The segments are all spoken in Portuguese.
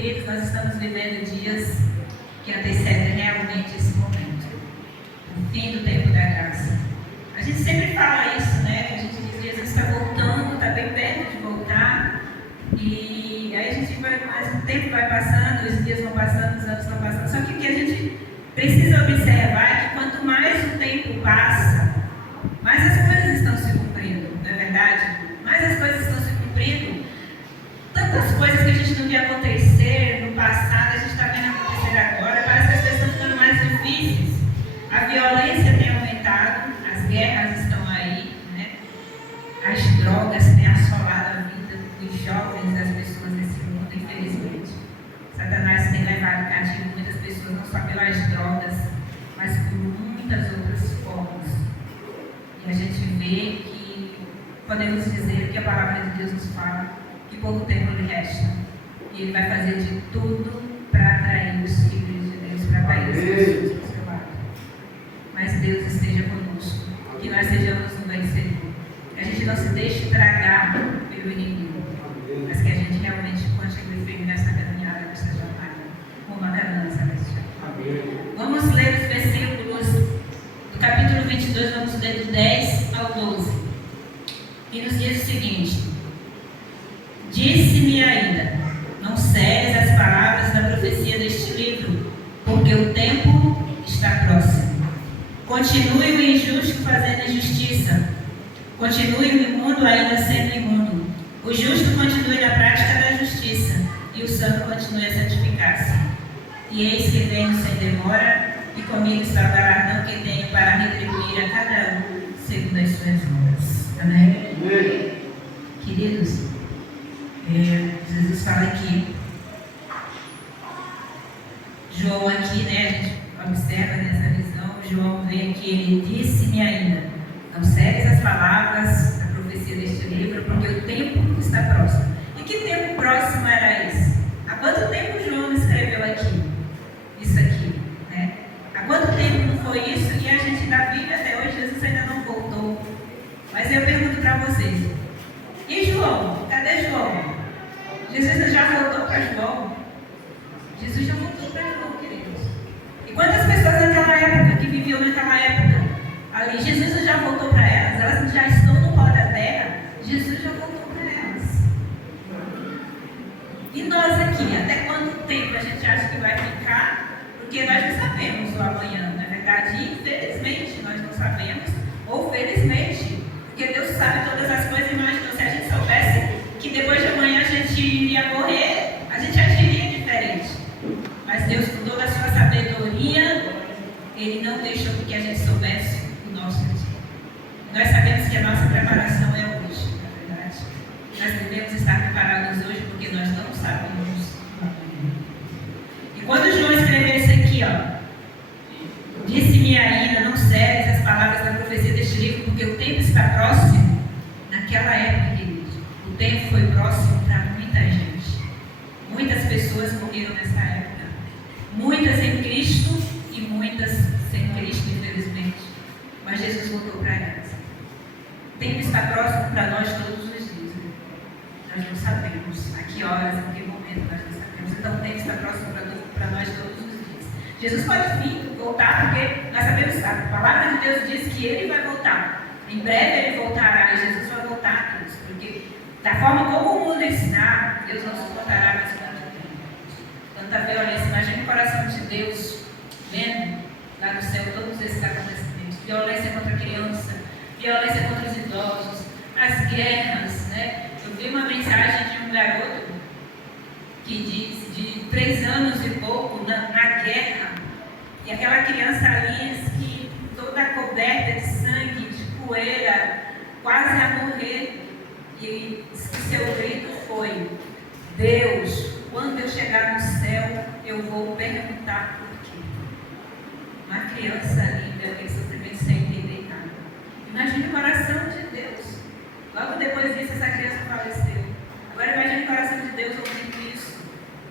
Queridos, nós estamos vivendo dias que antecedem realmente esse momento, o fim do tempo da graça. A gente sempre fala isso, né? Que a gente diz que Jesus está voltando, está bem perto de voltar. E aí a gente vai, mas o tempo vai passando, os dias vão passando, os anos vão passando. Só que o que a gente precisa observar é que quanto mais o tempo passa, mais as coisas estão se cumprindo, não é verdade? Mais as coisas estão se cumprindo. Tantas coisas que a gente não via acontecer no passado, a gente está vendo acontecer agora. Parece que as coisas estão ficando mais difíceis. A violência tem aumentado, as guerras estão aí, né? As drogas têm assolado a vida dos jovens, das pessoas nesse mundo, infelizmente. Satanás tem levado cativo muitas pessoas, não só pelas drogas, mas por muitas outras formas. E a gente vê que podemos dizer que a palavra de Deus nos fala que pouco tempo lhe resta. E Ele vai fazer de tudo para atrair os filhos de Deus para cair do seu lado. Mas Deus esteja conosco, que nós sejamos um vencedor. Que a gente não se deixe tragar pelo inimigo, mas que a gente realmente continue firme nessa caminhada, nessa jornada, como a Canaã celestial. Vamos ler os versículos do capítulo 22, vamos ler do 10 ao 12. E nos diz o seguinte: disse-me ainda, não cegues as palavras da profecia deste livro, porque o tempo está próximo. Continue o injusto fazendo injustiça, continue o imundo ainda sendo imundo, o justo continue na prática da justiça, e o santo continue a santificar-se. E eis que venho sem demora, e comigo está o galardão que tenho para retribuir a cada um segundo as suas obras. Amém? Amém. Queridos, Jesus fala aqui, João aqui, né, a gente observa nessa visão, João vê que ele disse-me ainda, não segues as palavras da profecia deste livro, porque o tempo está próximo. E que tempo próximo era esse? Há quanto tempo João escreveu aqui? Isso aqui, né? Há quanto tempo não foi isso? E a gente ainda vive até hoje, Jesus ainda não voltou. Mas eu pergunto para vocês, e João? Cadê João? Jesus já voltou para João? Jesus já voltou para João, queridos. E quantas pessoas naquela época, que viviam naquela época, ali, Jesus já voltou para elas? Elas já estão no pó da terra? Jesus já voltou para elas. E nós aqui, até quanto tempo a gente acha que vai ficar? Porque nós não sabemos o amanhã, na verdade. E infelizmente nós não sabemos, ou felizmente, porque Deus sabe todas as coisas. Imagina, se a gente soubesse que depois de amanhã a gente iria morrer, a gente agiria diferente. Mas Deus, com toda a sua sabedoria, Ele não deixou que a gente soubesse o nosso dia. Nós sabemos que a nossa preparação é hoje, na verdade. Nós devemos estar preparados hoje porque nós não sabemos o amanhã. E quando João escreveu isso aqui, disse-me ainda, não cegues as palavras da profecia deste livro, porque o tempo está próximo. Naquela época, queridos, o tempo foi próximo para muita gente. Muitas pessoas morreram nessa época. Muitas em Cristo e muitas sem Cristo, infelizmente. Mas Jesus voltou para elas. O tempo está próximo para nós todos os dias. Nós não sabemos a que horas, em que momento nós não sabemos. Então o tempo está próximo para nós todos os dias. Jesus pode vir, voltar, porque nós sabemos, a palavra de Deus diz que Ele vai voltar. Em breve Ele voltará e Jesus vai voltar, queridos, porque da forma como o mundo ensinar, Deus não suportará mais quanto tempo. Tanta violência. Imagine o coração de Deus vendo lá no céu todos esses acontecimentos. Violência contra a criança, violência contra os idosos, as guerras, né? Eu vi uma mensagem de um garoto que diz de 3 anos e pouco na guerra, e aquela criança ali que toda coberta de sangue, de poeira, quase a morrer, e seu grito foi: Deus, quando eu chegar no céu, eu vou perguntar por quê. Uma criança ali, aquele sofrimento sem entender nada. Imagine o coração de Deus. Logo depois disso, essa criança faleceu. Agora imagine o coração de Deus ouvindo isso.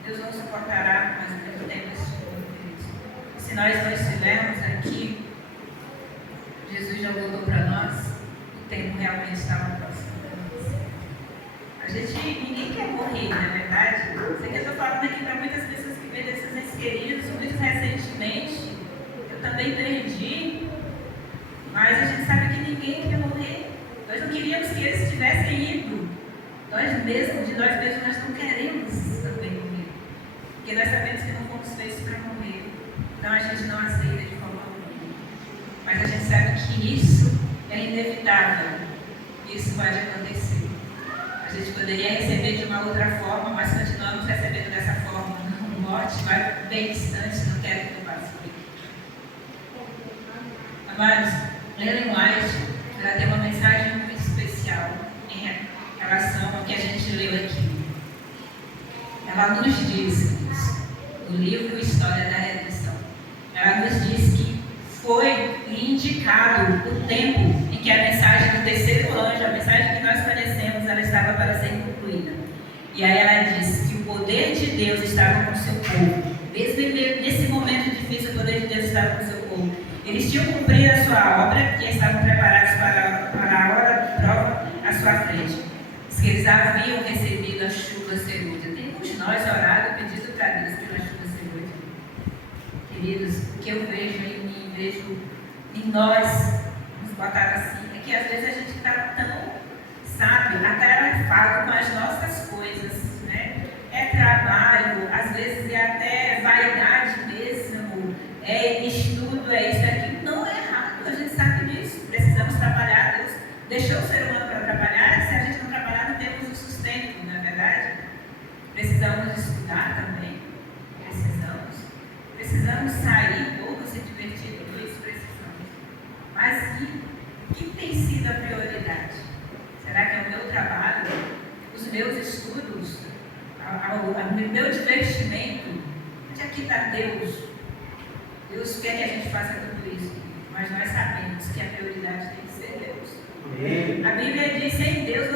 Deus não suportará mais muito tempo esse sofrimento. Se nós não estivermos aqui, Jesus já voltou para nós, o tempo realmente estava próximo para nós. Ninguém quer morrer, não é verdade? Sei que eu estou falando aqui para mesmo, de nós mesmos, nós não queremos também morrer. Porque nós sabemos que não fomos feitos para morrer. Então a gente não aceita de forma alguma. Mas a gente sabe que isso é inevitável. Isso pode acontecer. A gente poderia receber de uma outra forma, mas continuamos recebendo dessa forma. Não, morte vai bem distante, não quero que eu passe por aqui. Amados, Ellen White, ela tem uma mensagem muito especial em relação ao que a gente leu aqui. Ela nos diz, no livro História da Redenção, ela nos diz que foi indicado o tempo em que a mensagem do terceiro anjo, a mensagem que nós conhecemos, ela estava para ser concluída. E aí ela diz que o poder de Deus estava com o seu povo. Mesmo nesse momento difícil, o poder de Deus estava com o seu povo. Eles tinham cumprido a sua obra e estavam preparados para a hora de prova à sua frente. Diz que eles haviam recebido a chuva cerúlea. Temos nós orado e pedido para Deus pela chuva cerúlea. Queridos, o que eu vejo em mim, vejo em nós, nos botar assim, é que às vezes a gente está tão, sabe, atarefado com as nossas coisas, né? É trabalho, às vezes é até vaidade mesmo, é estudo, é isso, é aquilo. Não é errado, a gente sabe disso. Precisamos trabalhar, Deus deixou o ser humano para trabalhar, se a gente não trabalhar, não temos o sustento, não é verdade? Precisamos estudar também, precisamos sair ou se divertir, tudo isso precisamos. Mas que tem sido a prioridade? Será que é o meu trabalho, os meus estudos, o meu divertimento? Onde é que está Deus? Deus quer que a gente faça tudo isso, mas nós sabemos que a prioridade tem que ser Deus. A Bíblia diz: sem Deus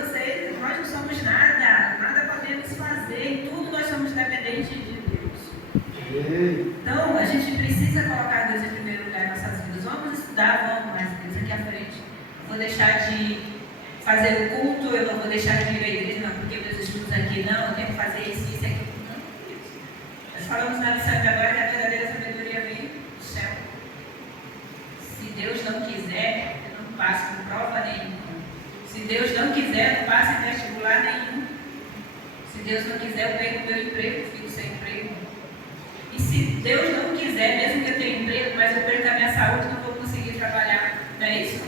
nós não somos nada podemos fazer, em tudo nós somos dependentes de Deus. Então a gente precisa colocar Deus em primeiro lugar em nossas vidas. Vamos estudar, vamos mais Deus aqui à frente. Não vou deixar de fazer o culto, eu não vou deixar de ir à igreja, não, porque meus estudos aqui não, eu tenho que fazer isso e aquilo. Não, Deus. Nós falamos na lição de agora que a verdadeira sabedoria vem do céu. Se Deus não quiser, eu não passo por prova nenhuma. Se Deus não quiser, eu não passo em vestibular nenhum. Se Deus não quiser, eu perco meu emprego, fico sem emprego. E se Deus não quiser, mesmo que eu tenha emprego, mas eu perco a minha saúde, não vou conseguir trabalhar. Não é isso?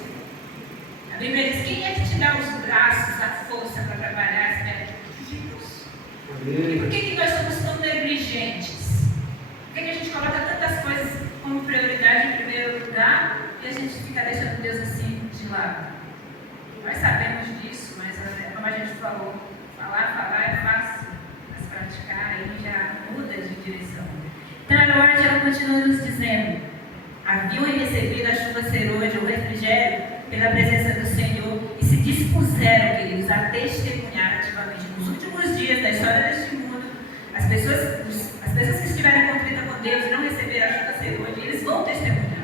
A Bíblia diz: quem é que te dá os braços, a força para trabalhar? Deus. E por que nós somos tão negligentes? Por que a gente coloca tantas coisas como prioridade em primeiro lugar e a gente fica deixando Deus assim de lado? Nós sabemos disso, mas como a gente falou, falar é fácil, mas praticar aí já muda de direção. Então a White, ela continua nos dizendo: haviam recebido a chuva cerúlea, o refrigério, pela presença do Senhor, e se dispuseram, queridos, a testemunhar ativamente. Nos últimos dias da história deste mundo, as pessoas que estiverem em conflito com Deus e não receberam a chuva cerúlea, eles vão testemunhar.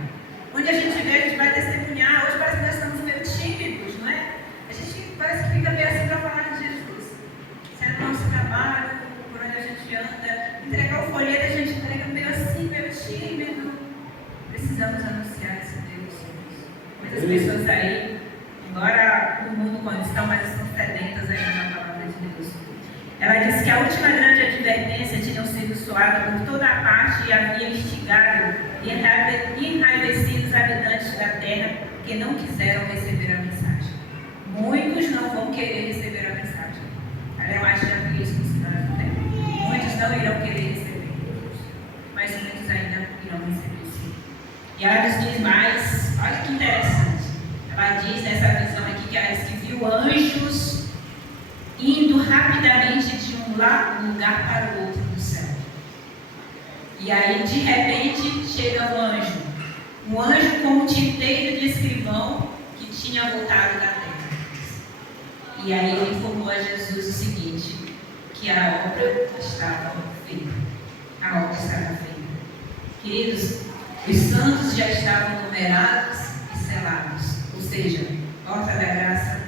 Onde a gente vê, a gente vai testemunhar. Hoje parece que nós estamos meio tímidos, não é? A gente parece que fica meio assim para falar de Jesus. Se é no nosso trabalho, por onde a gente anda, entregar o folheto, a gente entrega meio assim, meio tímido. Precisamos anunciar esse Deus. Muitas pessoas aí, embora no mundo quando estão, mas estão sedentas ainda na palavra de Deus. Ela disse que a última grande advertência tinha sido soada por toda a parte e havia instigado e enraivecido os habitantes da terra que não quiseram receber a mensagem. Muitos não vão querer receber a mensagem. Eu acho que já vi isso ensinando, né? Muitos não irão querer receber, mas muitos ainda irão receber sim. E ela nos diz mais, olha que interessante. Ela diz nessa visão aqui que ela diz que viu anjos indo rapidamente de um lugar para o outro do céu. E aí, de repente, chega um anjo com um tinteiro de escrivão que tinha voltado da terra. E aí ele informou a Jesus o seguinte, que a obra estava feita. A obra estava feita. Queridos, os santos já estavam numerados e selados. Ou seja, porta da graça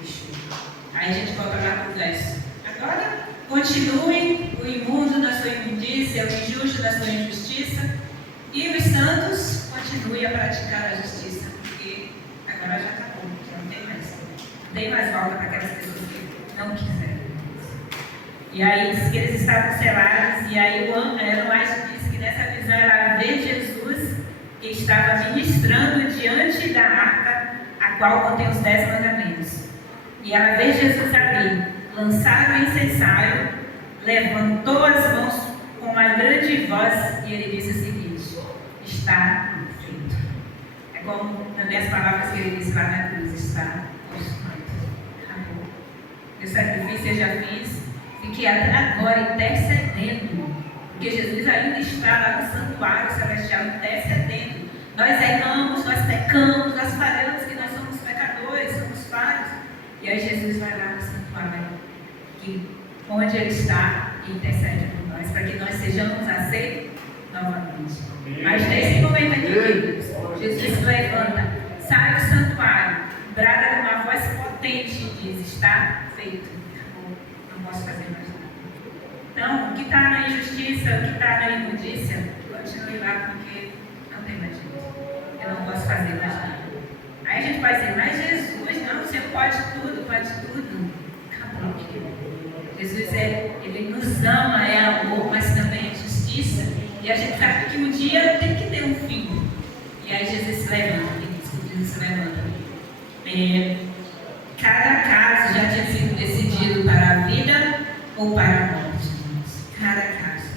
fechou. Aí a gente volta lá para o verso. Agora, continue o imundo na sua imundícia, o injusto na sua injustiça, e os santos continuem a praticar a justiça, porque agora já está bom, já não tem mais. Não tem mais volta para aquelas pessoas que não quiserem. E aí diz que eles estavam selados, e aí o anjo disse que nessa visão ela vê Jesus que estava ministrando diante da arca, a qual contém os 10 mandamentos. E ela vê Jesus ali, lançado o incensário, levantou as mãos com uma grande voz, e ele disse o seguinte: está feito. É como também as palavras que ele disse lá na cruz: está consumado. Acabou. O sacrifício eu já fiz, fiquei até agora intercedendo, porque Jesus ainda está lá no santuário celestial intercedendo. Nós erramos, nós pecamos, nós falamos que nós somos pecadores, somos falhos. E aí Jesus vai lá no santuário, onde ele está, e intercede por nós, para que nós sejamos aceitos novamente. Mas nesse momento aqui, Jesus se levanta, sai do santuário, brada com uma voz potente e diz: está feito. Acabou, não posso fazer mais nada. Então, o que está na injustiça, o que está na imundícia, continue lá, porque não tem mais jeito. Eu não posso fazer mais nada. Aí a gente vai dizer: mas Jesus, não, você pode tudo, pode tudo. Acabou, querido. Jesus ele nos ama, é amor, mas também é justiça. E a gente sabe que um dia tem que ter um fim. E aí Jesus se levanta, Jesus se levanta. Cada caso já tinha sido decidido para a vida ou para a morte. Cada caso.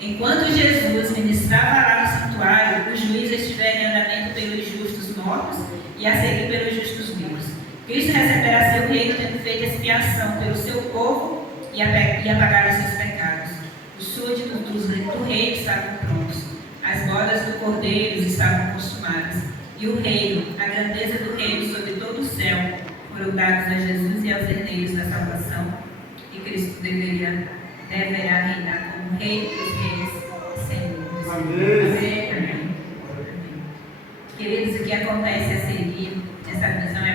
Enquanto Jesus ministrava lá no santuário, os juízes estiverem em andamento pelos justos mortos e a seguir pelos justos vivos. Cristo receberá seu reino tendo feito expiação pelo seu povo e apagar os seus pecados. Os súditos do rei estavam prontos, as bodas do cordeiro estavam consumadas, e o reino, a grandeza do reino sobre todo o céu, foram dados a Jesus e aos herdeiros da salvação, e Cristo deverá reinar como Rei dos Reis, Senhor. Amém. Amém. Queridos, o que acontece a seguir, essa visão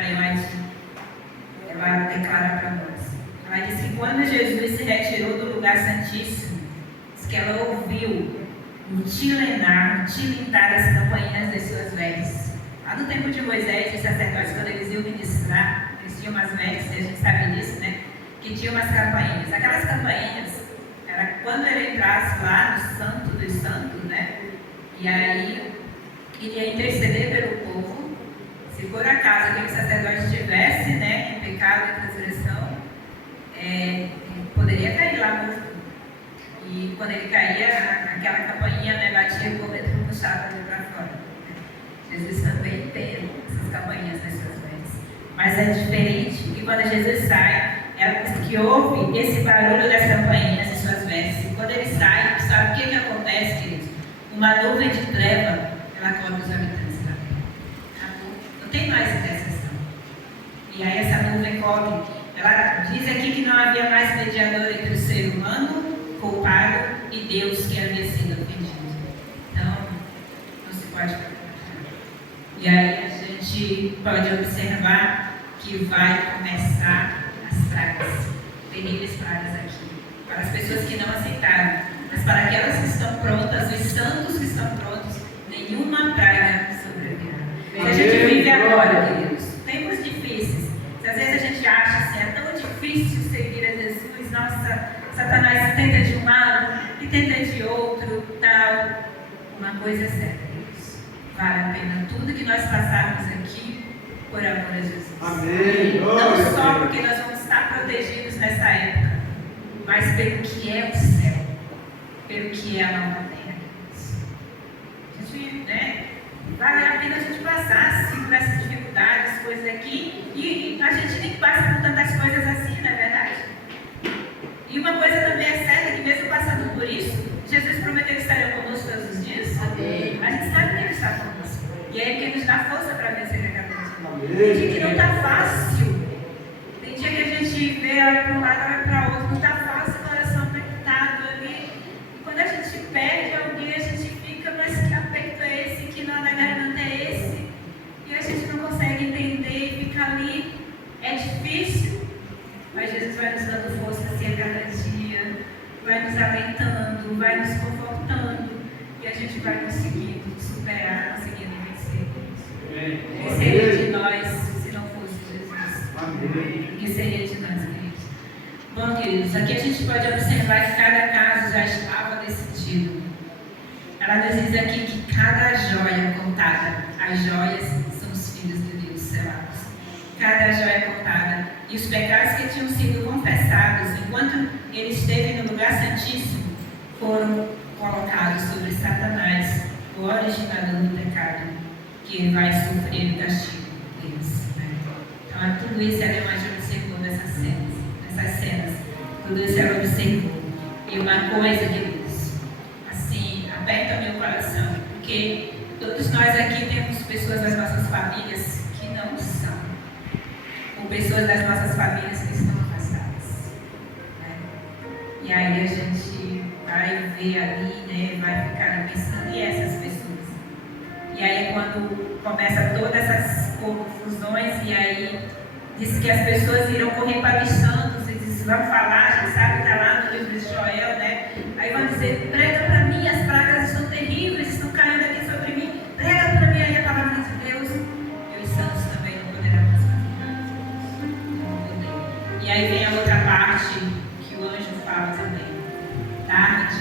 ela declara para nós. Ela diz que quando Jesus se retirou do lugar santíssimo, diz que ela ouviu o tilintar das campainhas das suas vestes. Lá no tempo de Moisés, os sacerdotes, quando eles iam ministrar, eles tinham umas vestes, a gente sabe disso, né? Que tinham umas campainhas. Aquelas campainhas, era quando ele entrasse lá no Santo dos Santos, né? E aí, iria interceder pelo povo. Se por acaso aquele sacerdote estivesse, né, em pecado e transgressão, poderia cair lá morto. E quando ele caía, aquela campainha, né, batia o povo, ele puxava ele para fora. Jesus também tem essas campainhas nas suas vestes. Mas é diferente que quando Jesus sai, ela diz que ouve esse barulho das campainhas nas suas vestes. E quando ele sai, sabe o que acontece, queridos? Uma nuvem de treva, ela cobre os habitantes da terra. Não tem mais intercessão. E aí essa nuvem cobre. Ela diz aqui que não havia mais mediador entre o ser humano culpado e Deus que havia sido ofendido. Então, não se pode preocupar. E aí a gente pode observar que vai começar as pragas, terríveis pragas aqui, para as pessoas que não aceitaram, mas para aquelas que estão prontas, os santos que estão prontos, nenhuma praga sobrevirá. Se a gente vive agora, queridos, tempos difíceis, se às vezes a gente acha assim, é tão difícil seguir a Jesus, nossa, Satanás tenta de um lado e tenta de outro, tal. Uma coisa é certa, queridos, vale a pena tudo que nós passarmos aqui por amor a Jesus. Amém. Não só porque nós vamos estar protegidos nessa época, mas pelo que é o céu, pelo que é a nova terra. A gente, né, vale a pena a gente passar assim, por essas dificuldades, coisas aqui, e a gente nem passa por tantas coisas assim, não é verdade? E uma coisa também é certa, que mesmo passando por isso, Jesus prometeu que estaria conosco todos os dias. Amém. A gente sabe que Ele está conosco. E é Ele que nos dá força para vencer a cada dia. Tem dia que não está fácil. Tem dia que a gente vê para um lado, olha para o outro, não está fácil, o coração apertado ali. E quando a gente perde alguém, a gente fica, mas que aperto é esse? Que nó na garganta é esse? E a gente não consegue entender e fica ali. É difícil. Mas Jesus vai nos dando força assim a cada dia, vai nos alentando, vai nos confortando, e a gente vai conseguindo superar, conseguindo vencer. O que seria de nós se não fosse Jesus? O que seria de nós, queridos? Bom, queridos, aqui a gente pode observar que cada caso já estava decidido. Ela nos diz aqui que cada joia contada, as joias são os filhos de Deus selados. Cada joia contada. E os pecados que tinham sido confessados enquanto ele esteve no lugar santíssimo foram colocados sobre Satanás, o originador do pecado, que vai sofrer o castigo deles. Né? Então, tudo isso ela observou nessas cenas. Tudo isso ela observou. E uma coisa, queridos, assim, aperta o meu coração, porque todos nós aqui temos pessoas das nossas famílias que não são, ou pessoas das nossas famílias que estão afastadas. Né? E aí a gente vai ver ali, né, vai ficar pensando, e essas pessoas? E aí quando começa todas essas confusões, e aí diz que as pessoas irão correr para os santos, e diz, vão falar, a gente sabe que está lá no livro de Joel, né? Aí vão dizer, prega para mim, as pragas estão terríveis, estão caindo aqui sobre mim, prega para mim aí a palavra de Deus. E os santos também não poderão fazer. Não poder. E aí vem a outra parte que o anjo fala também. Tarde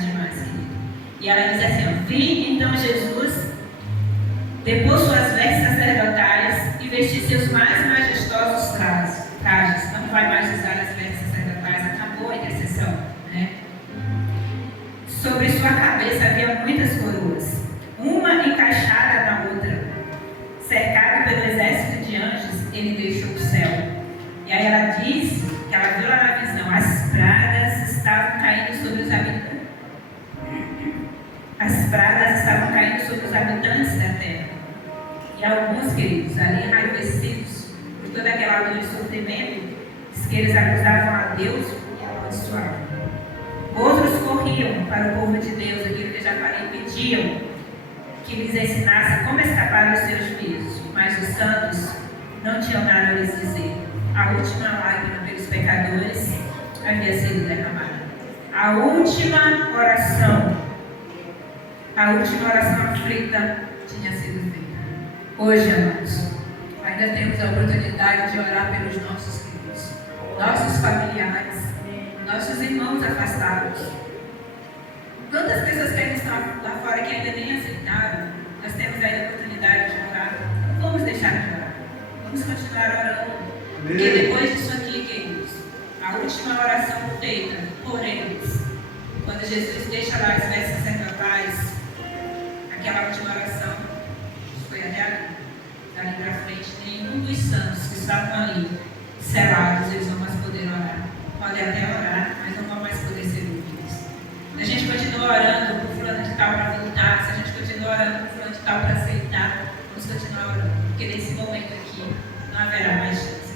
demais, querido. E ela diz assim, ó, vi então Jesus depôs suas vestes sacerdotais e vestir seus mais majestosos trajes. Não vai mais usar as vestes sacerdotais, acabou a intercessão, né? Sobre sua cabeça havia muitas coroas, uma encaixada na outra. Cercado pelo exército de anjos, ele deixou o céu. E aí ela diz que ela viu lá na visão, as pragas estavam caindo sobre os habitantes. As pragas estavam caindo sobre os habitantes da terra. E alguns, queridos, ali enraivecidos por toda aquela dor e sofrimento, diz que eles acusavam a Deus e amaldiçoavam. Outros corriam para o povo de Deus, aquilo que eu já falei, pediam que lhes ensinasse como escapar dos seus juízos. Mas os santos não tinham nada a lhes dizer. A última lágrima pelos pecadores havia sido derramada. A última oração aflita tinha sido feita. Hoje, amados, ainda temos a oportunidade de orar pelos nossos filhos, nossos familiares, nossos irmãos afastados. Quantas pessoas que ainda estão lá fora que ainda nem aceitaram, nós temos aí a oportunidade de orar. Não vamos deixar de orar. Vamos continuar orando. Porque depois disso aqui, queridos, a última oração feita por eles, quando Jesus deixa lá as vestes sacerdotais, aquela última oração foi até ali. Dali para frente, nenhum dos santos que estavam ali, selados, eles não mais poder orar. Podem até orar, mas não vão mais poder ser ouvidos. Se a gente continua orando por fulano de tal para voltar, se a gente continua orando por fulano de tal para aceitar, vamos continuar orando. Porque nesse momento aqui não haverá mais chance.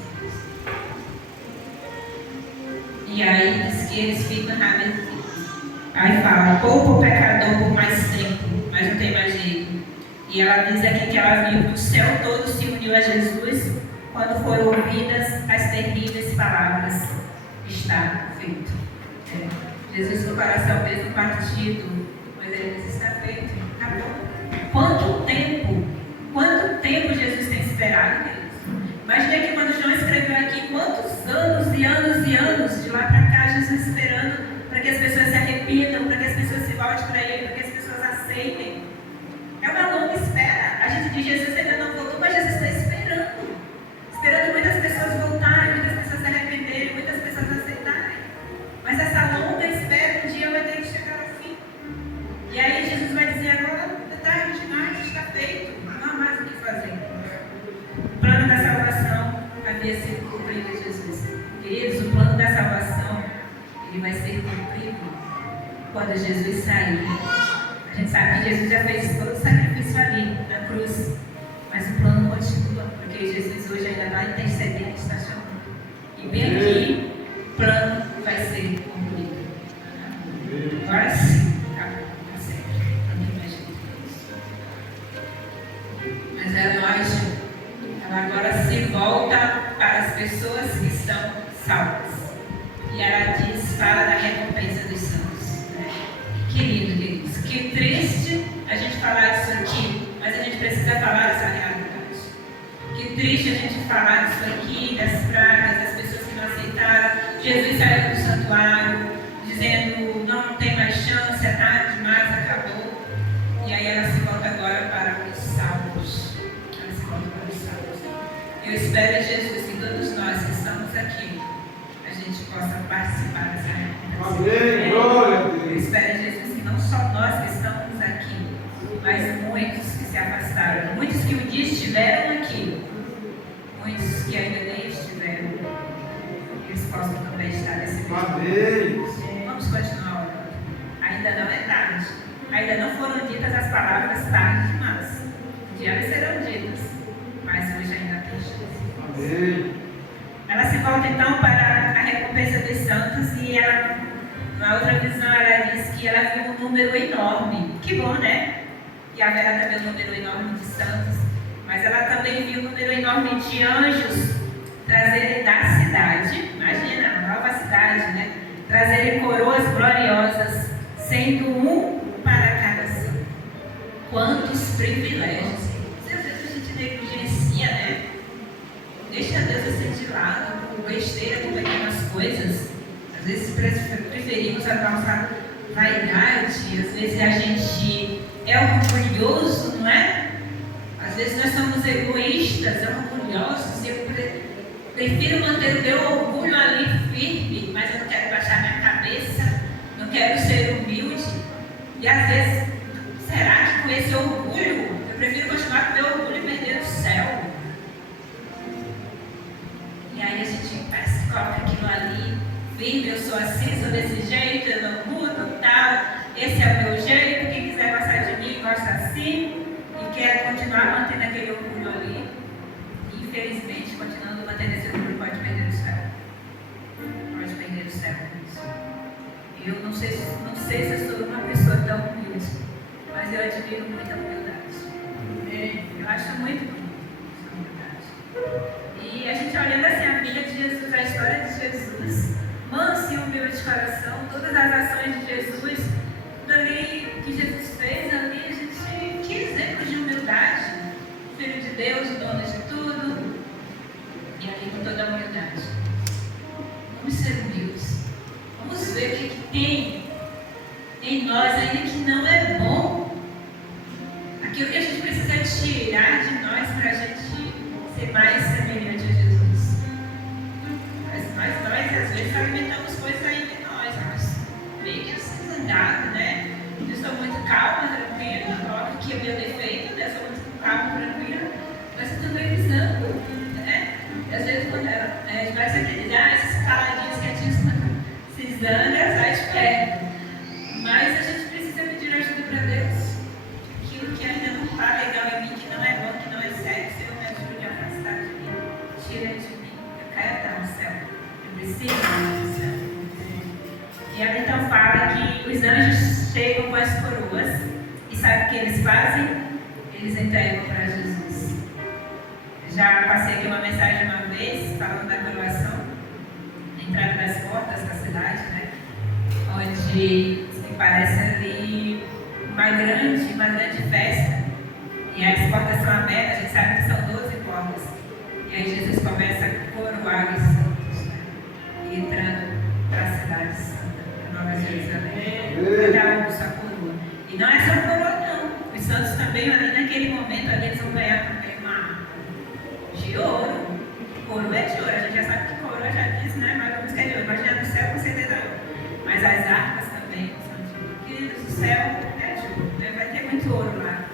E aí diz que eles ficam enraivecidos. Aí fala, poupa o pecador por mais tempo, mas não tem mais jeito. E ela diz aqui que ela viu que o céu todo se uniu a Jesus quando foram ouvidas as terríveis palavras. Está feito. Jesus no coração mesmo partido, mas ele diz, está feito. Acabou. Quanto tempo Jesus tem esperado, queridos? Imagina que quando João escreveu aqui, quantos anos e anos e anos de lá para cá, Jesus esperando para que as pessoas se arrependam, para que as pessoas se voltem para Ele, para que as pessoas aceitem. É uma longa espera. A gente diz, Jesus ainda não voltou, mas Jesus está esperando. Esperando muitas pessoas voltarem, muitas pessoas se arrependerem, muitas pessoas aceitarem. Mas essa longa espera, um dia vai ter que chegar ao fim. E aí Jesus vai dizer, agora é tarde demais, está feito, não há mais o que fazer. O plano da salvação havia sido cumprido em Jesus. Queridos, o plano da salvação, ele vai ser cumprido quando Jesus sair. A gente sabe que Jesus já fez todo o sacrifício ali, na cruz. Mas o plano continua, porque Jesus hoje ainda está intercedendo, está chamando. E bem aqui, o plano vai ser cumprido. Agora sim, está certo. Mas ela agora se volta para as pessoas que estão salvas. E ela diz, fala da recompensa dos santos. Querido, queridos, que triste a gente falar isso aqui, mas a gente precisa falar dessa realidade. Que triste a gente falar disso aqui, das pragas, das pessoas Jesus saiu do santuário, dizendo, não tem mais chance, é tarde demais, acabou. E aí ela se volta agora para os salvos. Ela se volta para os salvos. Eu espero, Jesus, que todos nós que estamos aqui, a gente possa participar dessa recompensa. Amém, glória a Deus. Eu espero, Jesus, que não só nós que estamos aqui, mas muitos que se afastaram, muitos que um dia estiveram aqui, muitos que ainda nem estiveram, eles possam também estar nesse mesmo. Amém. Vamos continuar orando. Ainda não é tarde. Ainda não foram ditas as palavras tarde demais. Um dia elas serão ditas, mas hoje ainda tem chance. Amém. Ela se volta então para a recompensa dos santos e ela, na outra visão, ela diz que ela viu um número enorme. Que bom, né? E haverá também um número enorme de santos, mas ela também viu um número enorme de anjos trazerem da cidade, imagina, a nova cidade, né? Trazerem coroas gloriosas, sendo um para cada santo. Quantos privilégios! Às vezes a gente negligencia, né? Deixa Deus assim de lado, por besteira, por pequenas coisas. Às vezes preferimos a nossa vaidade, às vezes a gente é orgulhoso, não é? Às vezes nós somos egoístas, orgulhosos, e eu prefiro manter o meu orgulho ali firme, mas eu não quero baixar minha cabeça, não quero ser humilde. E às vezes, será que com esse orgulho, eu prefiro continuar com o meu orgulho e perder o céu? E aí a gente parece que coloca aquilo ali, firme, eu sou assim, sou desse jeito, eu não mudo, tal, esse é o meu jeito, quem quiser gostar de mim, gosta assim, e quer continuar mantendo aquele orgulho ali. E, infelizmente, continuando mantendo esse orgulho, pode perder o céu. Pode perder o céu com isso. Eu não sei se eu sou uma pessoa tão humilde, mas eu admiro muito a humildade. Eu acho muito bonito essa humildade. E a gente olhando assim a vida de Jesus, a história de Jesus, manso e humilde de coração, todas as ações de Jesus, tudo ali que Jesus fez ali, a gente, que exemplo de humildade, Filho de Deus, dono de tudo, e ali com toda a humildade. Vamos ser humildes, vamos ver o que tem em nós ainda que não é bom, aquilo que a gente precisa tirar de nós para a gente ser mais semelhante a Jesus. Mas nós às vezes alimentamos coisas ainda em nós meio que assim zangado, né? Eu sou muito calma, tranquila, coloco aqui o meu defeito, né? Eu sou muito calma, tranquila, mas eu estou revisando, né? E às vezes quando a gente vai sempre dizer, esses caladinhos, quietinhos, se zanga, sai de perto. Mas a gente precisa pedir ajuda para Deus. Aquilo que ainda não está legal em mim, que não é bom, que não é sério, Senhor, me ajude a afastar de mim. Tira de mim. Eu quero estar no céu. Eu preciso estar no céu. E ela então fala que os anjos chegam com as coroas e sabe o que eles fazem? Eles entregam para Jesus. Já passei aqui uma mensagem uma vez, falando da coroação, na entrada das portas da cidade, né? Onde parece ali uma grande festa, e as portas são abertas, a gente sabe que são 12 portas, e aí Jesus começa a coroar os santos, né? E entrando para a cidade santa, para Nova Jerusalém, cada um sua coroa. E não é só coroa não, os santos também ali naquele momento ali, eles vão ganhar também uma arma de ouro. Coroa é de ouro, a gente já sabe que coroa já diz, né? Mas vamos que é de ouro, imagina no céu com certeza é ouro, mas as armas também do céu é de ouro, né? Vai ter muito ouro lá.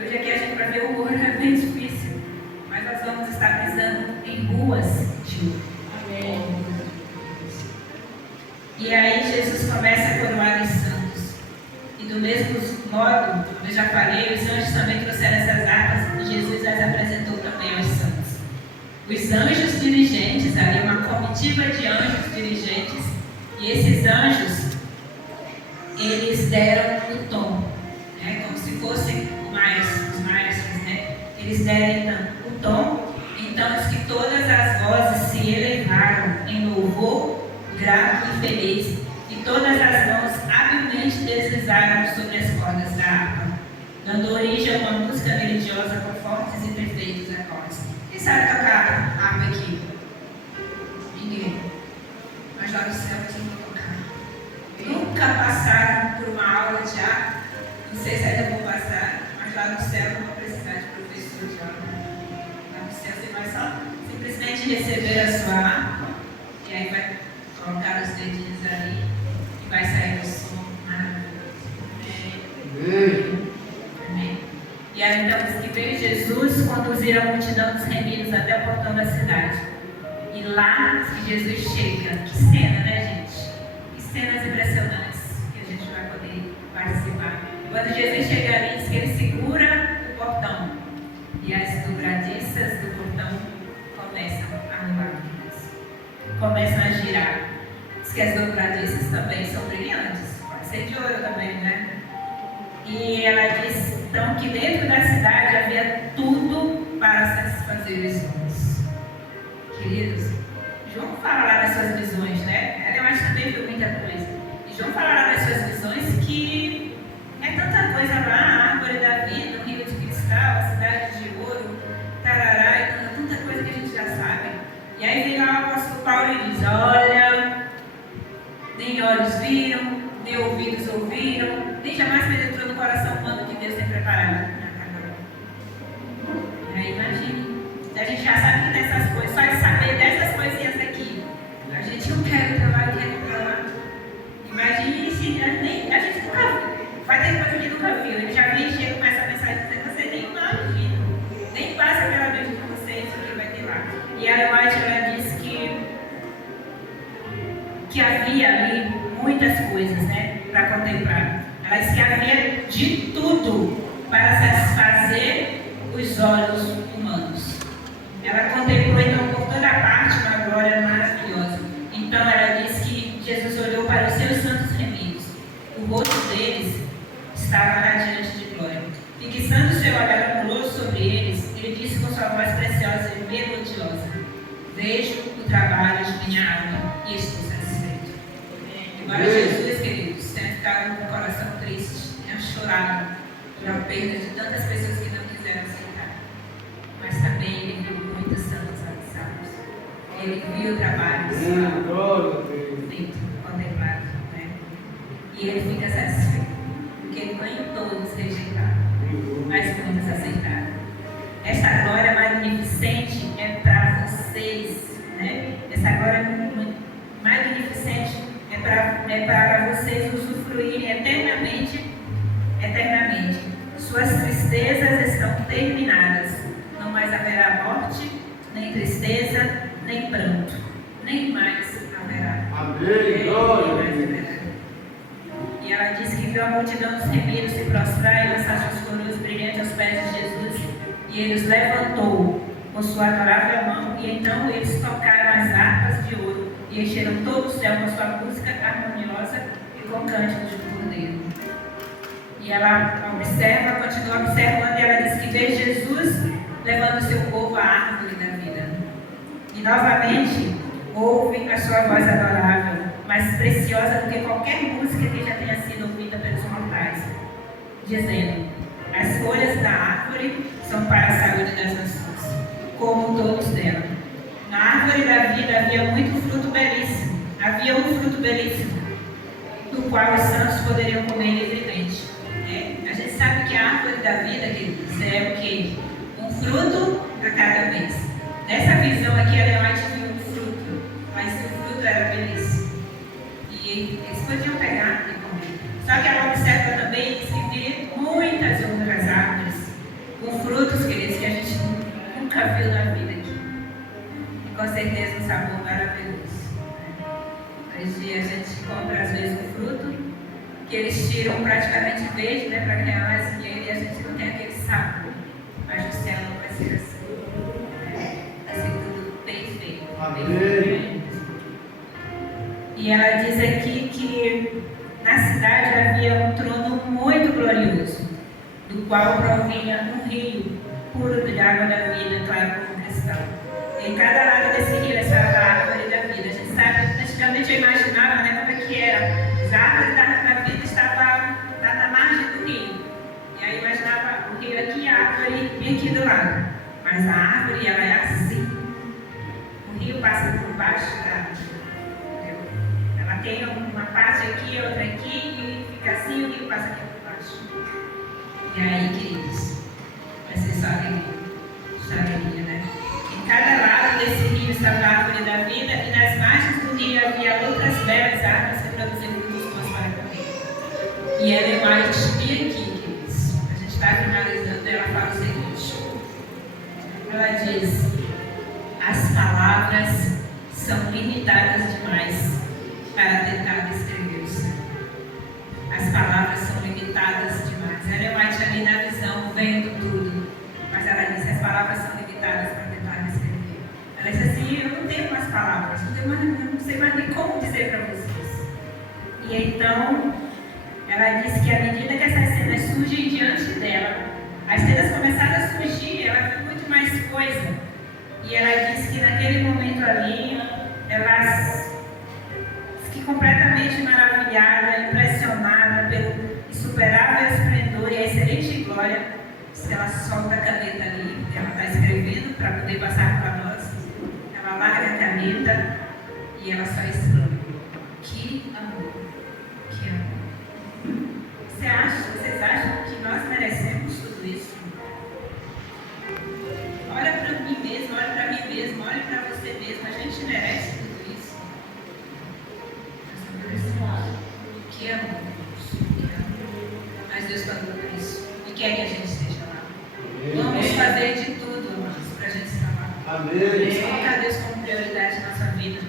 Hoje aqui a gente vai ver o ouro, é bem difícil, mas nós vamos estar pisando em ruas de ouro. Amém. E aí Jesus começa a coroar os santos. E do mesmo modo, como eu já falei, os anjos também trouxeram essas armas e Jesus as apresentou também aos santos. Os anjos dirigentes, ali uma comitiva de anjos dirigentes, e esses anjos eles deram o tom, né? Como se fossem os maestros, né? Eles deram então o tom, então diz que todas as vozes se elevaram em louvor, grato e feliz, e todas as mãos habilmente deslizaram sobre as cordas da harpa, dando origem a uma música religiosa com fortes e perfeitos acordes. Quem sabe tocar harpa aqui? Ninguém. Mas nós lá no céu eles não vão tocar. Nunca passaram por uma aula de arte, não sei se ainda vão passar, mas lá no céu não vão precisar de professor de aula. Lá no céu você vai só simplesmente receber a sua arma, e aí vai colocar os dedinhos ali, e vai sair o som maravilhoso. Amém. E aí então diz que veio Jesus conduzir a multidão dos remidos até o portão da cidade. E lá que Jesus chega, que cena, né, gente? Que cenas impressionantes que a gente vai poder participar. Quando Jesus chega ali, diz que ele segura o portão. E as dobradiças do portão começam a rolar. Começam a girar. Diz que as dobradiças também são brilhantes. Pode ser de ouro também, né? E ela diz então que dentro da cidade havia tudo para satisfazer os olhos. Queridos, João fala lá das suas visões, né? Eu acho que também viu muita coisa. E João fala lá das suas visões que é tanta coisa lá, a árvore da vida, o rio de cristal, a cidade de ouro, tarará, e tanta coisa que a gente já sabe. E aí vem lá o apóstolo Paulo e diz, olha, nem olhos viram, nem ouvidos ouviram, nem jamais penetrou no coração humano que Deus tem preparado para cada um. E aí imagine, a gente já sabe que dessas coisas, só de saber dessas coisinhas aqui, a gente não quer ir para lá, quer ir para lá. Imagine se a gente nunca viu, vai ter coisa que nunca viu, ele já vem e chega com essa mensagem dizendo, você nem imagina, nem passa pela mente de vocês o que vai ter lá. E a Ellen White, ela diz que havia ali muitas coisas, né, para contemplar. Ela diz que havia de tudo para satisfazer os olhos humanos. Ela contemplou então por toda parte uma glória maravilhosa. Então ela diz que Jesus olhou para os seus santos remidos. O rosto deles estava radiante de glória. Fixando o seu olhar amoroso sobre eles, ele disse com sua voz preciosa e melodiosa: vejo o trabalho de minha alma e estou satisfeito. Embora Jesus, queridos, tenha ficado com o coração triste, tenha chorado pela perda de tantas pessoas que não quiseram aceitar, mas também ele viu muitos santos salvos. Ele viu o trabalho do Senhor feito, contemplado, né? E ele fica satisfeito, porque ele nem todos rejeitaram, mas muitos aceitaram. Essa glória magnificente é para vocês, né? Essa glória magnificente é para vocês usufruírem eternamente. Suas tristezas estão terminadas. Não mais haverá morte, nem tristeza, nem pranto. Nem mais haverá. Amém. Glória. E ela disse que viu a multidão dos remidos se prostrar e lançar suas coroas brilhantes aos pés de Jesus. E ele os levantou com sua adorável mão. E então eles tocaram as harpas de ouro e encheram todo o céu com sua música harmoniosa e com cânticos de cordeiro. E ela continua observando, e ela diz que vê Jesus levando o seu povo à árvore da vida. E novamente ouve a sua voz adorável, mais preciosa do que qualquer música que já tenha sido ouvida pelos mortais, dizendo: as folhas da árvore são para a saúde das nações, como todos dela. Na árvore da vida havia muito fruto belíssimo. Havia um fruto belíssimo, do qual os santos poderiam comer livremente. A gente sabe que a árvore da vida, queridos, é o quê? Um fruto a cada mês. Nessa visão aqui, a Ellen White viu um fruto, mas o fruto era belíssimo. E eles podiam pegar e comer. Só que ela observa também que vê muitas outras árvores com frutos, queridos, que a gente nunca viu na vida aqui. E com certeza um sabor maravilhoso. Hoje a gente compra às vezes um fruto que eles tiram praticamente verde, né, para ganhar mais dinheiro, e a gente não tem aquele sabor. Mas o céu não vai ser assim. Vai ser tudo bem feito. Amém. E ela diz aqui que na cidade havia um trono muito glorioso, do qual provinha um rio puro de água da vida, claro como cristal. Em cada lado desse rio estava a árvore da vida. A gente sabe, antigamente eu imaginava, né, como é que era. A árvore da vida estava na margem do rio. E aí eu imaginava o rio aqui e a árvore aqui do lado. Mas a árvore, ela é assim. O rio passa por baixo da árvore. tem uma parte aqui, outra aqui, e fica assim, e o rio passa aqui por baixo. E aí, queridos, vai ser só alegria, né? Em cada lado desse rio estava a árvore da vida, e nas margens do rio havia outras belas árvores que produziam frutos bons para comer. E Ellen White, e aqui, queridos, a gente está finalizando, ela fala o seguinte. Ela diz: as palavras são limitadas demais para tentar descrever o céu. As palavras são limitadas demais. Ellen White ali na visão, vendo tudo. Mas ela disse: as palavras são limitadas para tentar descrever. Ela disse assim: eu não tenho mais palavras, eu não sei mais nem como dizer para vocês. E então, ela disse que à medida que essas cenas surgem diante dela, as cenas começaram a surgir, ela viu muito mais coisa. E ela disse que naquele momento ali, ela ficou completamente maravilhada, impressionada pelo insuperável esplendor e a excelente glória. Se ela solta a caneta ali, porque ela está escrevendo para poder passar para nós, ela larga a caneta e ela só exclama: que amor, que amor. Vocês acham que nós merecemos tudo isso? Olha para mim mesmo, olha para mim mesmo, olha para você mesmo. A gente merece tudo isso. Nós merecemos. Que amor, que amor. Mas Deus falou por isso e quer que a gente esteja lá. Vamos fazer de tudo, amados, para a gente estar lá. Amém. Vamos colocar Deus como prioridade na nossa vida.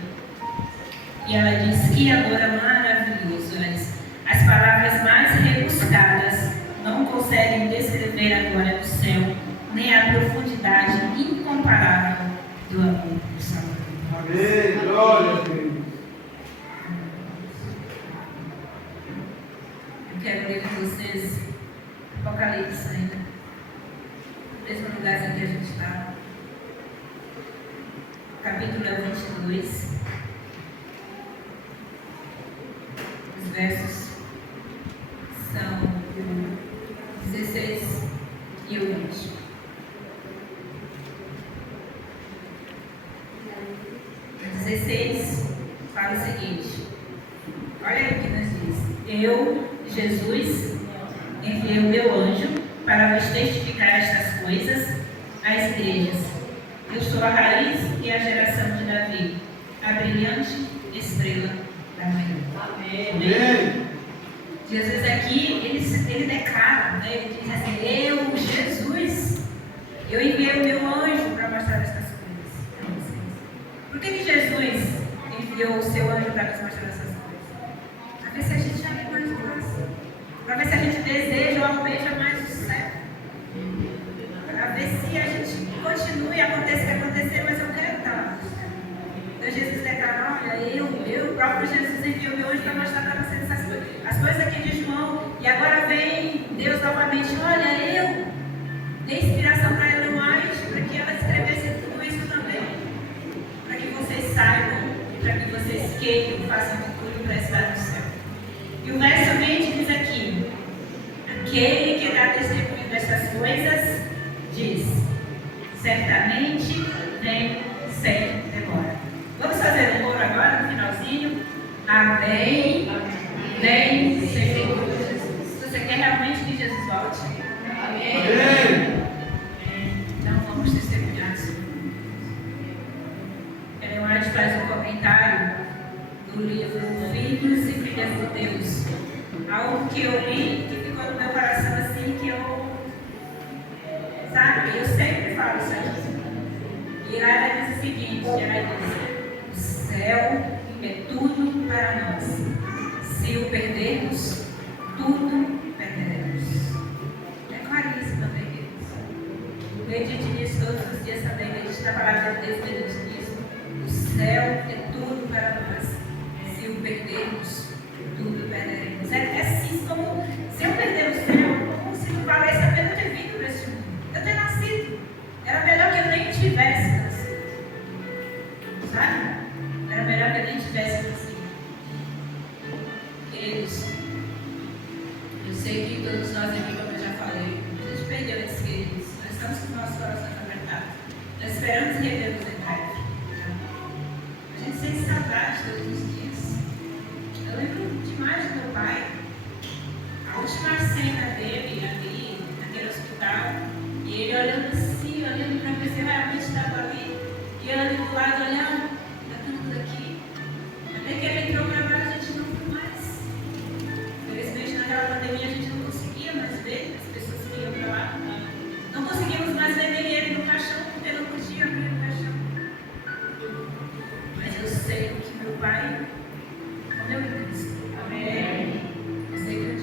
E ela diz: que amor é maravilhoso. Ela diz: as palavras mais rebuscadas não conseguem descrever a glória do céu, nem a profundidade incomparável do amor do Salvador. Amém. Glória a Deus. Eu quero ler com vocês Apocalipse ainda. No mesmo lugarzinho que a gente está. Capítulo 22. Os versos são o 16 e o 20. O 16 fala o seguinte: olha aí o que nos diz. Eu, Jesus, enviei o meu anjo para vos testificar estas coisas às igrejas. Eu sou a raiz e a geração de Davi, a brilhante estrela da manhã. Amém. Jesus aqui, ele declara, né? Ele diz assim: eu, Jesus, eu enviei o meu anjo para mostrar essas coisas para vocês. Por que Jesus enviou o seu anjo para nos mostrar essas coisas? Para ver se a gente ama mais o coração, para ver se a gente deseja ou almeja mais o céu, para ver se a gente continue a acontecer o que acontecer, mas eu quero estar lá no céu. Então Jesus declara: olha, eu, próprio Jesus, enviou o meu anjo para mostrar para vocês essas coisas. As coisas aqui de João, e agora vem Deus novamente: olha, eu dei inspiração para Ellen White para que ela escrevesse tudo isso também, para que vocês saibam e para que vocês queiram, façam de tudo para estar no céu. E o verso 20 diz aqui: aquele que dá testemunho destas coisas diz: certamente vem sem demora. Vamos fazer um coro agora no finalzinho? Amém. Vem, Senhor Jesus. Se você quer realmente que Jesus volte, amém. Então vamos testemunhar sobre Ellen White faz um comentário do livro Filhos e Filhas de Deus. Algo que eu li, que ficou no meu coração assim, que eu sempre falo isso aqui. E lá ela diz o seguinte: ela diz: o céu é tudo para nós. Se o perdermos, tudo perderemos. É claríssimo também, queridos. Medite nisso todos os dias também. Medite na palavra de Deus, medite nisso. O céu é tudo para nós. Se o perdermos, tudo perderemos. É assim como se eu perder o céu, como se não valesse a pena ter vindo para este mundo. Eu ter nascido. Era melhor que eu nem tivesse nascido. Sabe? Era melhor que eu nem tivesse nascido. Queridos, eu sei que todos nós aqui, como eu já falei, a gente perdeu esses queridos. Nós estamos com o nosso coração apertado. Nós esperamos revê-los em breve. A gente sente saudade todos os dias.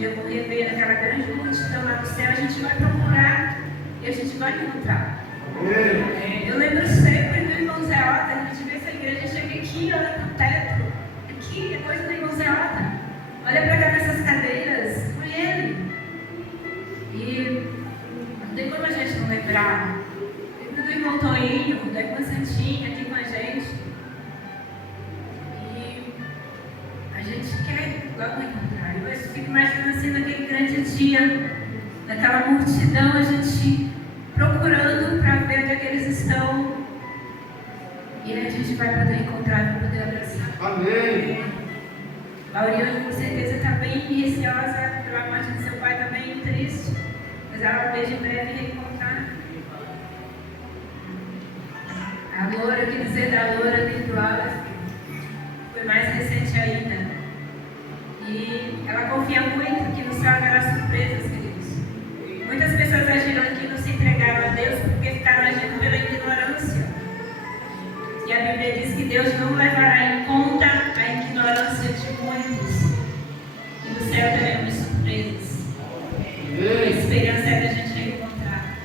dia eu vou rever naquela grande multidão lá no céu, a gente vai procurar e a gente vai encontrar. Eu lembro sempre do irmão Zé Ota, a gente vê essa igreja, chega aqui, olha para o teto, aqui, é coisa do irmão Zé Ota, olha para cá nessas cadeiras, foi ele. E não tem como a gente não lembrar. Lembra do irmão Toninho, da irmã Santinha aqui com a gente. E a gente quer logo encontrar. Eu fico imaginando assim naquele grande dia, naquela multidão, a gente procurando para ver onde é que eles estão. E aí a gente vai poder encontrar, vai poder abraçar. Amém. Lauriane com certeza está bem receosa pela morte do seu pai, está bem triste. Mas ela almeja em breve reencontrar. A Loura, que dizer da Loura dentro Alas, foi mais recente ainda. E ela confia muito que no céu haverá surpresas, queridos. Muitas pessoas agiram aqui e não se entregaram a Deus porque ficaram agindo pela ignorância. E a Bíblia diz que Deus não levará em conta a ignorância de muitos. E no céu teremos surpresas. A esperança é da gente reencontrar.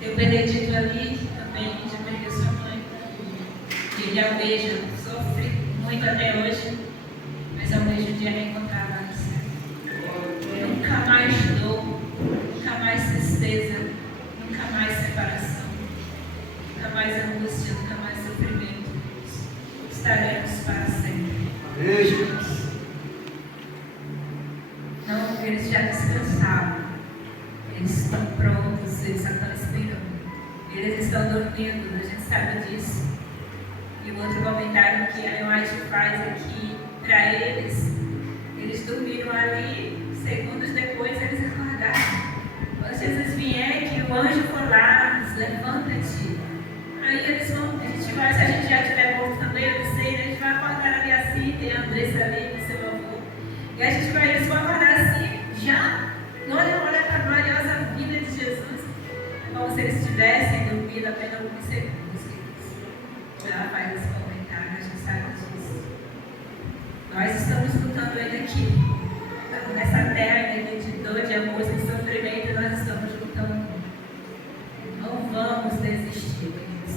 Tem o Benedito ali, que também já perdeu sua mãe. E ele almeja, sofre muito até hoje, mas almeja um dia reencontrar lá no céu. Nunca mais dor, nunca mais tristeza, nunca mais separação, nunca mais angústia, nunca mais sofrimento. Estaremos para sempre juntos. Não, eles já descansaram. Eles estão prontos, eles só estão esperando. Eles estão dormindo, a gente sabe disso. E o outro comentário que a White faz aqui para eles, eles dormiram ali, segundos depois eles acordaram. Quando Jesus vier, que o anjo for lá, diz, levanta-te. Aí eles vão, a gente vai, se a gente já estiver morto também, eu não sei, né? A gente vai acordar ali assim, tem a Andressa ali com seu avô. E a gente vai, eles vão acordar assim, já, olha para a gloriosa vida de Jesus. É como se eles tivessem dormido apenas alguns segundos, queridos. Ela faz esse comentário, a gente sabe disso. Nós estamos lutando ainda aqui. Nessa terra ainda de dor, de amor, de sofrimento, nós estamos lutando. Não vamos desistir, queridos.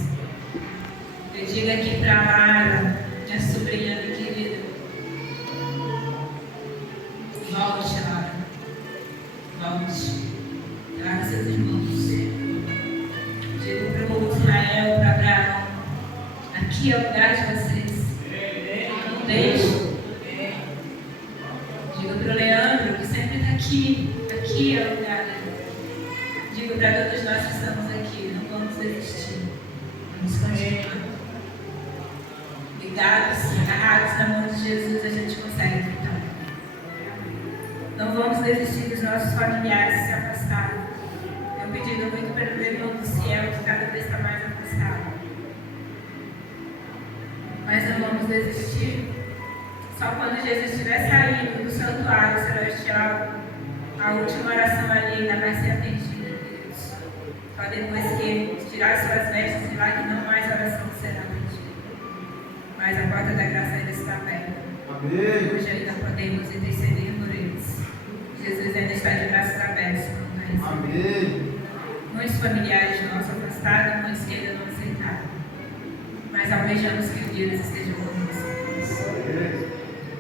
Eu digo aqui para a Lara, minha sobrinha querida. Volte, Lara. Volte. Traga seus irmãos. Digo para o Israel, para Abraão. Aqui é o lugar de vocês. Não deixe. Digo para o Leandro, que sempre está aqui. Aqui é o lugar dele. Digo para todos nós que estamos aqui, não vamos desistir. Vamos continuar. Ligados, agarrados na mão de Jesus, a gente consegue lutar. Não vamos desistir dos nossos familiares que se afastaram. Tenho pedido muito pelo irmão do Ciel, que cada vez está mais afastado. Mas não vamos desistir. Só quando Jesus estiver saindo do santuário celestial, a última oração ali ainda vai ser atendida, queridos. Só depois que ele tirar suas vestes e lá que não mais oração será atendida. Mas a porta da graça ainda está aberta. Amém. Hoje ainda podemos interceder por eles. Jesus ainda está de braços abertos. Amém. Muitos familiares nossos afastados, muitos que ainda não aceitaram. Mas almejamos que um dia eles estejam conosco.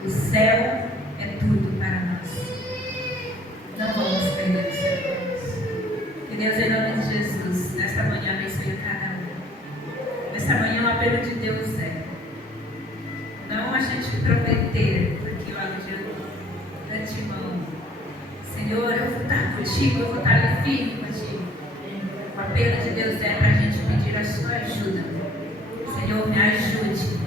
O céu é tudo para nós. Não vamos perder o céu. Que Deus, em nome de Jesus, nesta manhã abençoe cada um. Nesta manhã o apelo de Deus é: não a gente prometer aqui lá de antemão. Senhor, eu vou estar contigo, eu vou estar ali firme contigo. O apelo de Deus é para a gente pedir a sua ajuda. Senhor, me ajude.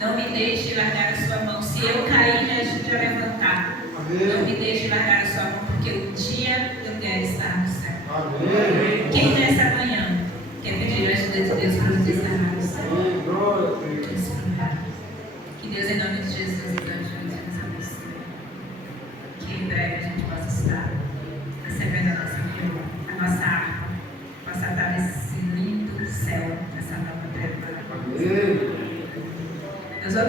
Não me deixe largar a sua mão. Se eu cair, me ajude a levantar. Amém. Não me deixe largar a sua mão, porque um dia eu quero estar no céu. Amém. Quem nessa manhã quer pedir a ajuda de Deus para nos estar no céu? Que Deus, em nome de Jesus, nos ajude e nos abençoe. Que em breve a gente possa estar recebendo a nossa viúva, a nossa harpa, possa estar nesse lindo céu, nessa nova terra. Nós vamos